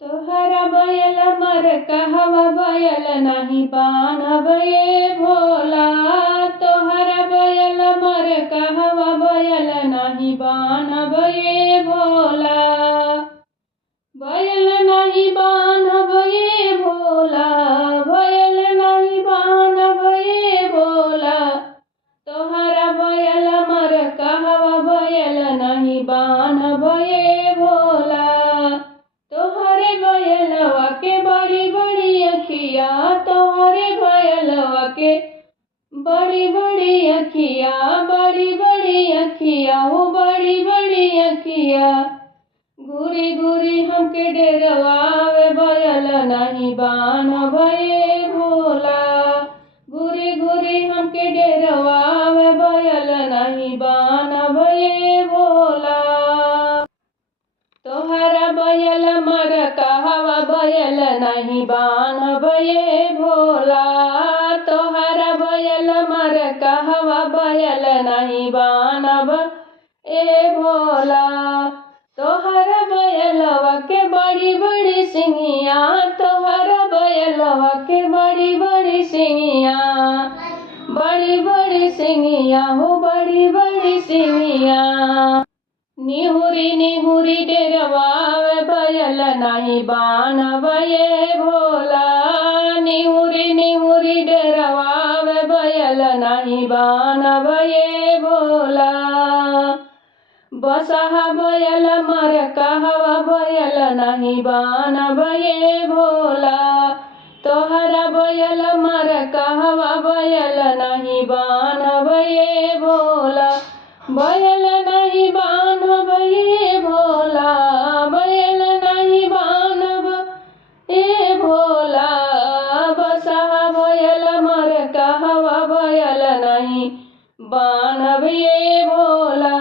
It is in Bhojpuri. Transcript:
तोहरा बयल मर कहवा बयल नहीं बानब ये भोला। तोहरा बयल मर कहवा बयल नहीं बानब ये भोला। बयल नहीं बानब ये भोला, बयल नहीं बानब ये भोला। तोहरा बयल मर कहवा बयल नहीं बानब ये भोला। तोहरे बयलवा के बड़ी बड़ी अखिया, तोहरे बयलवा के बड़ी बड़ी अखिया, बड़ी बड़ी अखिया, वो बड़ी बड़ी अखिया। घूरी घूरी हमके डेरवावे बयल नहीं बानब ये भोला। घूरी घूरी हमके डेरवावे बयल नहीं बानब ये भोला। तोहरा बयल मर कहवा बयल नहीं बानब ये भोला। तोहरा बयल मर कहवा बयल नहीं बानब ए भोला। तोहरा बयलवा के बड़ी बड़ी सिंगिया, तोहरा बयलवा के बड़ी बड़ी सिंगिया, बड़ी बड़ी सिंगिया, हो बड़ी बड़ी सिंगिया। निहुरी निहुरी डेरवावे बयल नहीं बानब ये भोला। निहुरी निहुरी डेरवावे बयल नहीं बानब ये भोला। बसहा बयल मर कहवा बयल नहीं बानब ये भोला। तोहरा बयल मर कहवा बयल नहीं बानब ये भोला। बयल नहीं बानब ये भोला, बयल नहीं बानब ए भोला। बसहा बयल मर कहवा बयल नहीं बानब ये भोला।